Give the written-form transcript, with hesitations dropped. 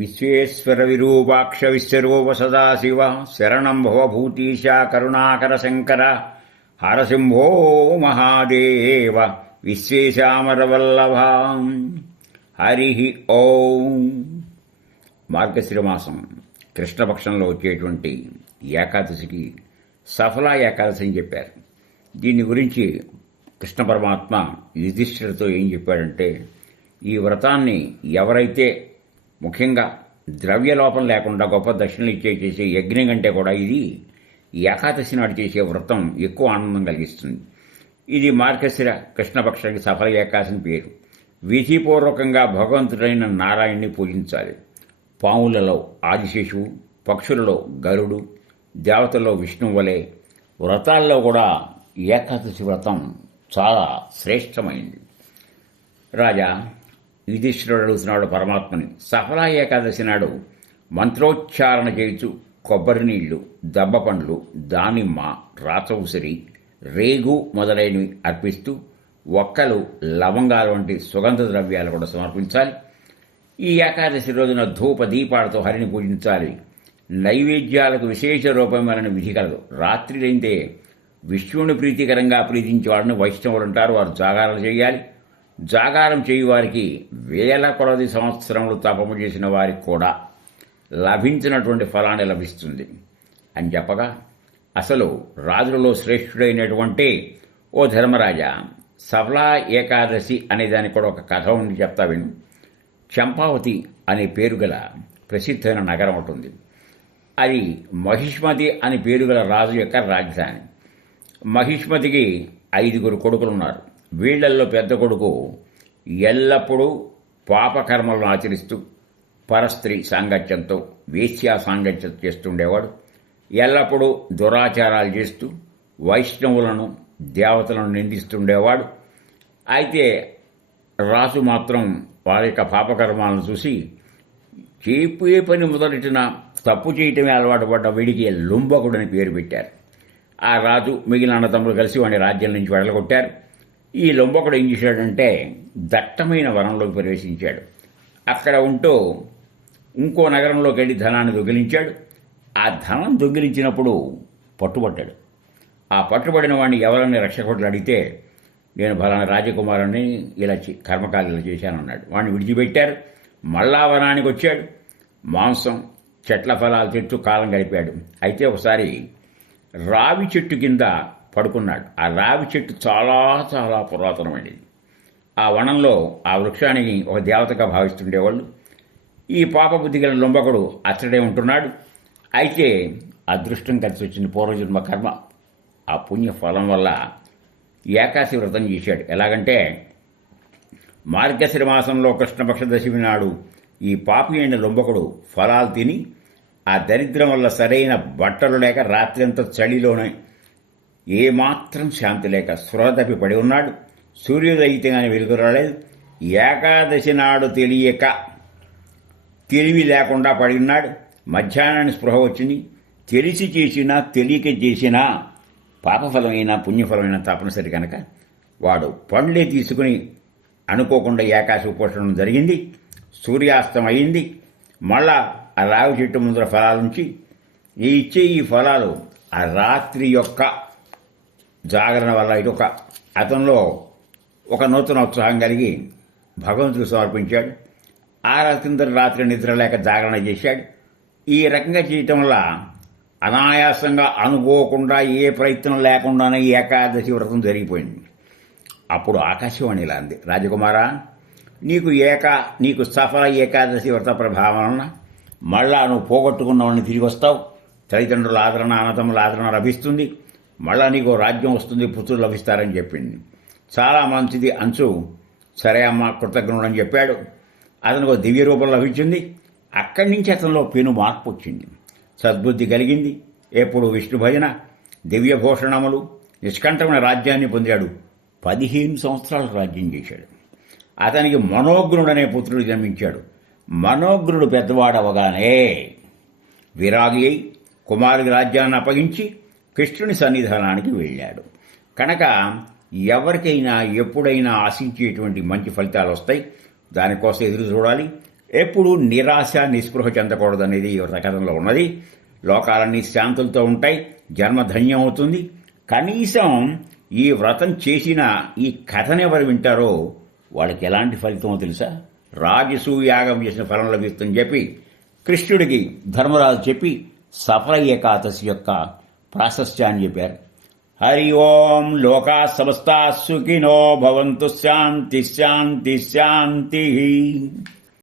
విశ్వేశ్వర విరూపాక్ష విశ్వరూప సదాశివ శరణం భవభూతీశ కరుణాకర శంకర హరసింహో మహాదేవ విశ్వేశామరవల్లభ. హరి ఓం. మార్గశిరమాసం కృష్ణపక్షంలో వచ్చేటువంటి ఏకాదశికి సఫలా ఏకాదశి అని చెప్పారు. దీని గురించి కృష్ణ పరమాత్మ యుధిష్ఠిరుడితో ఏం చెప్పాడంటే, ఈ వ్రతాన్ని ఎవరైతే ముఖ్యంగా ద్రవ్యలోపం లేకుండా గొప్ప దక్షిణలు చేసే యజ్ఞం కంటే కూడా ఇది ఏకాదశి నాడు చేసే వ్రతం ఎక్కువ ఆనందం కలిగిస్తుంది. ఇది మార్గశిర కృష్ణపక్షానికి సఫల ఏకాదశి పేరు. విధిపూర్వకంగా భగవంతుడైన నారాయణ్ణి పూజించాలి. పాములలో ఆదిశేషువు, పక్షులలో గరుడు, దేవతల్లో విష్ణువు వలె వ్రతాల్లో కూడా ఏకాదశి వ్రతం చాలా శ్రేష్టమైంది. రాజా, యుధిష్ఠిరుడు అడుగుతున్నాడు పరమాత్మని, సఫలా ఏకాదశి నాడు మంత్రోచ్చారణ చేయుచు కొబ్బరి నీళ్లు, దబ్బ పండ్లు, దానిమ్మ, రాచవుసిరి, రేగు మొదలైనవి అర్పిస్తూ ఒక్కలు, లవంగాలు వంటి సుగంధ ద్రవ్యాలు కూడా సమర్పించాలి. ఈ ఏకాదశి రోజున ధూప దీపాలతో హరిని పూజించాలి. నైవేద్యాలకు విశేష రూపమైన విధి కలదు. రాత్రిలైతే విష్ణువుని ప్రీతికరంగా ప్రీతించేవాడిని వైష్ణవులు అంటారు. వారు జాగారాలు చేయాలి. జాగారం చేయు వారికి వేల కొలది సంవత్సరములు తపము చేసిన వారికి కూడా లభించినటువంటి ఫలాన్ని లభిస్తుంది అని చెప్పగా, అసలు రాజులలో శ్రేష్ఠుడైనటువంటి ఓ ధర్మరాజా, సఫలా ఏకాదశి అనే దానికి కూడా ఒక కథ ఉంది, చెప్తా విను. చంపావతి అనే పేరు గల ప్రసిద్ధమైన నగరం ఉంటుంది. అది మహిష్మతి అని పేరు గల రాజు యొక్క రాజధాని. మహిష్మతికి 5 కొడుకులున్నారు. వీళ్లల్లో పెద్ద కొడుకు ఎల్లప్పుడూ పాపకర్మలను ఆచరిస్తూ పరస్త్రీ సాంగత్యంతో వేశ్యా సాంగత్యం చేస్తుండేవాడు. ఎల్లప్పుడూ దురాచారాలు చేస్తూ వైష్ణవులను, దేవతలను నిందిస్తుండేవాడు. అయితే రాజు మాత్రం వారి యొక్క పాపకర్మాలను చూసి చేపే పని మొదలెట్టిన తప్పు చేయటమే అలవాటు పడ్డ వీడికి లుంబకుడని పేరు పెట్టారు. ఆ రాజు మిగిలిన అన్నదమ్ములు కలిసి వాడిని రాజ్యం నుంచి వెళ్ళగొట్టారు. ఈ లుంబకుడు ఏం చేశాడంటే, దట్టమైన వనంలోకి ప్రవేశించాడు. అక్కడ ఉంటూ ఇంకో నగరంలోకి వెళ్ళి ధనాన్ని దొంగిలించాడు. ఆ ధనం దొంగిలించినప్పుడు పట్టుబడ్డాడు. ఆ పట్టుబడిన వాడిని ఎవరన్నా రక్షకుడు అడిగితే, నేను ఫలానా రాజకుమారుని ఇలా కర్మకార్యాలు చేశానన్నాడు. వాడిని విడిచిపెట్టారు. మళ్ళా వనానికి వచ్చాడు. మాంసం, చెట్ల ఫలాలు తింటూ కాలం గడిపాడు. అయితే ఒకసారి రావి చెట్టు కింద పడుకున్నాడు. ఆ రావి చెట్టు చాలా చాలా పురాతనమైనది. ఆ వనంలో ఆ వృక్షానికి ఒక దేవతగా భావిస్తుండేవాళ్ళు. ఈ పాపబుద్ధి గల లుంబకుడు అతడే ఉంటున్నాడు. అయితే అదృష్టం కలిసి వచ్చింది, పూర్వజన్మ కర్మ. ఆ పుణ్య ఫలం వల్ల ఏకాదశి వ్రతం చేశాడు. ఎలాగంటే, మార్గశిర మాసంలో కృష్ణపక్ష దశమి నాడు ఈ పాపి అయిన లుంబకుడు ఫలాలు తిని ఆ దరిద్రం వల్ల సరైన బట్టలు లేక రాత్రంతా చలిలోనే ఏమాత్రం శాంతి లేక స్పృహ తప్పి పడి ఉన్నాడు. సూర్యోదయితే కానీ వెలుగు రాలేదు. ఏకాదశి నాడు తెలివి లేకుండా పడి ఉన్నాడు. మధ్యాహ్నాన్ని స్పృహ వచ్చింది. తెలిసి చేసినా తెలియక చేసినా పాపఫలమైనా పుణ్యఫలమైనా తప్పనిసరి కనుక వాడు పండ్లే తీసుకుని అనుకోకుండా ఏకాదశి ఉపోషణం జరిగింది. సూర్యాస్తం అయింది. మళ్ళా ఆ రావి చెట్టు ముందర ఫలాలుంచి ఇచ్చే ఈ ఫలాలు ఆ రాత్రి యొక్క జాగరణ వల్ల ఇదొక అతనిలో ఒక నూతన ఉత్సాహం కలిగి భగవంతుడు సమర్పించాడు. ఆ రాత్రి నిద్ర లేక జాగరణ చేశాడు. ఈ రకంగా చేయటం వల్ల అనాయాసంగా అనుకోకుండా ఏ ప్రయత్నం లేకుండానే ఏకాదశి వ్రతం జరిగిపోయింది. అప్పుడు ఆకాశవాణి ఇలా అంది, రాజకుమారా, నీకు సఫల ఏకాదశి వ్రత ప్రభావం మళ్ళా నువ్వు పోగొట్టుకున్నవాడిని తిరిగి వస్తావు. తల్లిదండ్రుల ఆదరణ, అన్నతమ్ముల ఆదరణ లభిస్తుంది. మళ్ళా నీకు రాజ్యం వస్తుంది, పుత్రులు లభిస్తారని చెప్పింది. చాలా మంచిది అంచు. సరే అమ్మ, కృతజ్ఞుడని చెప్పాడు. అతనికి దివ్య రూపం లభించింది. అక్కడి నుంచి అతనిలో పెను మార్పు వచ్చింది. సద్బుద్ధి కలిగింది. ఎప్పుడు విష్ణు భజన, దివ్యభూషణములు, నిష్కంఠమైన రాజ్యాన్ని పొందాడు. 15 సంవత్సరాలు రాజ్యం చేశాడు. అతనికి మనోగ్రుడనే పుత్రుడు జన్మించాడు. మనోగ్రుడు పెద్దవాడవగానే విరాగి అయి కుమారుడి రాజ్యాన్ని అప్పగించి కృష్ణుని సన్నిధానానికి వెళ్ళాడు. కనుక ఎవరికైనా ఎప్పుడైనా ఆశించేటువంటి మంచి ఫలితాలు వస్తాయి. దానికోసం ఎదురు చూడాలి. ఎప్పుడు నిరాశ నిస్పృహ చెందకూడదనేది ఈ వ్రతకథంలో ఉన్నది. లోకాలన్నీ శాంతులతో ఉంటాయి, జన్మధన్యం అవుతుంది. కనీసం ఈ వ్రతం చేసిన ఈ కథను ఎవరు వింటారో వాళ్ళకి ఎలాంటి ఫలితమో తెలుసా? రాజసూయాగం చేసిన ఫలం లభిస్తుందని చెప్పి కృష్ణుడికి ధర్మరాజు చెప్పి సఫల ఏకాదశి యొక్క ప్రాశస్త్యాన్ని చెప్పారు. హరి ఓం లోకా సమస్తా సుఖినో భవంతు శాంతి శాంతి శాంతి.